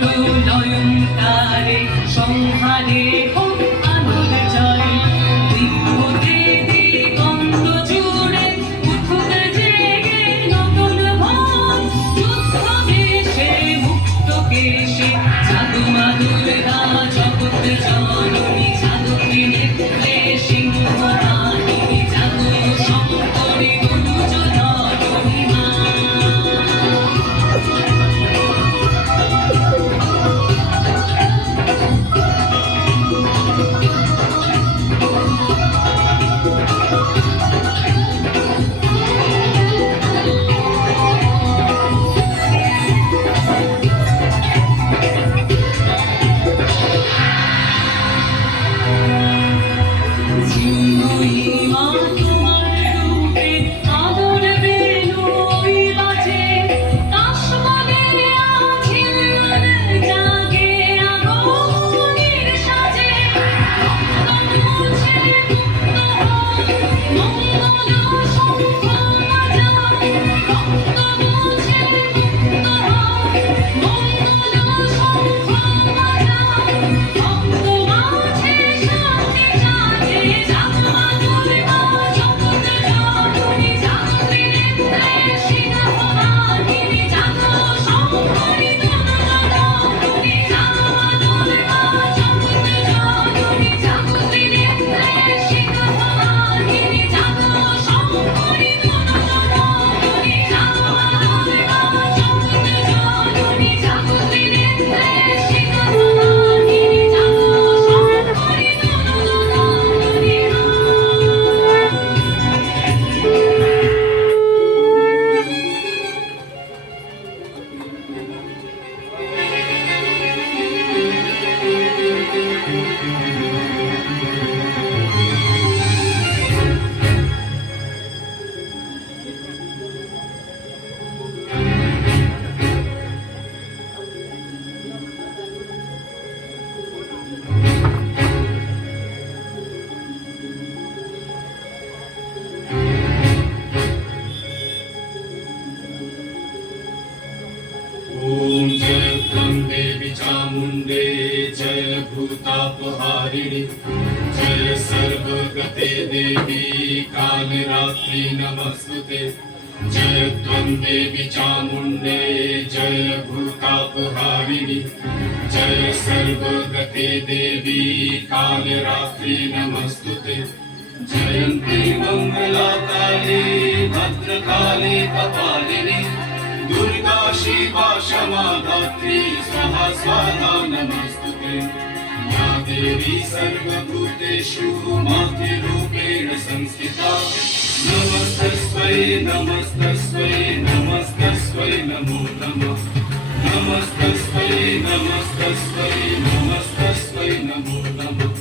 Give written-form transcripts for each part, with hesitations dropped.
প্রলয়ঙ্কারে সংহারে হোক আলোর জয়। দিগন্তে দিগন্ত জুড়ে উঠুক জেগে নতুন ভোর। যুদ্ধ বেশে মুক্ত কেশে জাগো মা দুর্গা জগৎ জননী। জাগতে নেত্রে সিংহবাহিনী জাগো শঙ্করী তনুজ ধরণী মা। ओम जय देवी चामुंडे जय भूतापहारिणी जय सर्वगते देवी कालरात्रि नमस्तुते। जय देवी चामुंडे जय भूतापहारिणी जय सर्वगते देवी कालरात्रि नमस्तुते। जयन्ती मंगला काली भद्रकाली कपालिनी दुर्गा शिवा क्षमा धात्री स्वाहा स्वाहा नमस्तुते। या देवी सर्वभूतेषु मातृरूपेण संस्थिता नमस्तस्मै नमस्तस्मै नमस्तस्मै नमो नमः। नमस्तस्मै नमस्तस्मै नमस्तस्मै नमो नमः।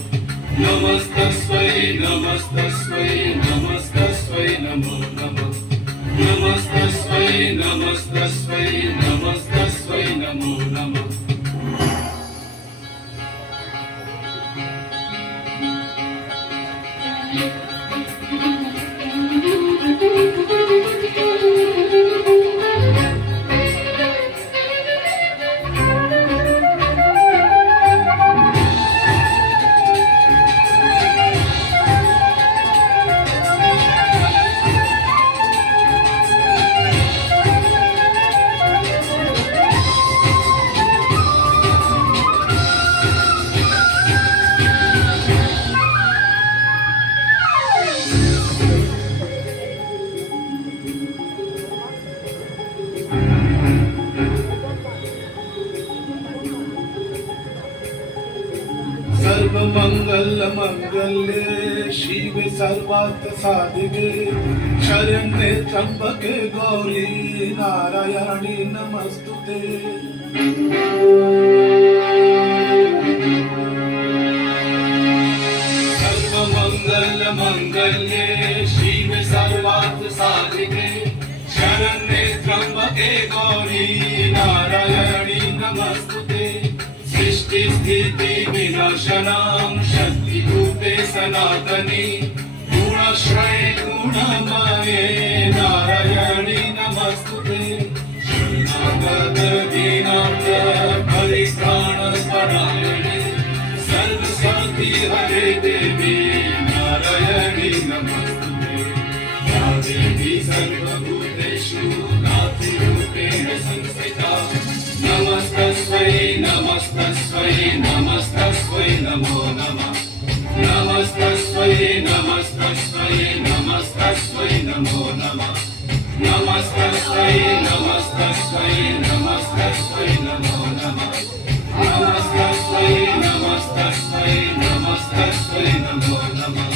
नमस्तस्मै नमस्तस्मै नमस्तस्मै नमो नमः। नमस्तस्मै नमस्तस्मै नमस्तस्मै नमो नमः। सर्वमंगल मंगल्ये शिवे सर्वार्थ साधिके शरण्ये त्र्यंबके गौरी नारायणी नमस्तुते। सर्वमंगल मंगल्ये शिवे सर्वार्थ साधिके शरण्ये त्र्यंबके गौरी नारायणी नमस्तुते। सृष्टि स्थिति विनाशनां शक्तिरूपे सनातनी गुणाश्रये गुणमये नारायणी नमस्तुते। शरणागत दीनार्थ देवी नारायणी नमस्तुते या देवी सर्वभूतेषु नातिरूपेण संस्थिता नमस्तस्मै नमस्तस्मै नमस्तस्मै नमो नमः नमस्तस्मै नमस्तस्मै नमस्तस्मै नमो नमः नमस्तस्मै नमस्तस्मै नमस्तस्मै नमो नमः नमस्तस्मै नमस्तस्मै नमस्तस्मै नमो नमः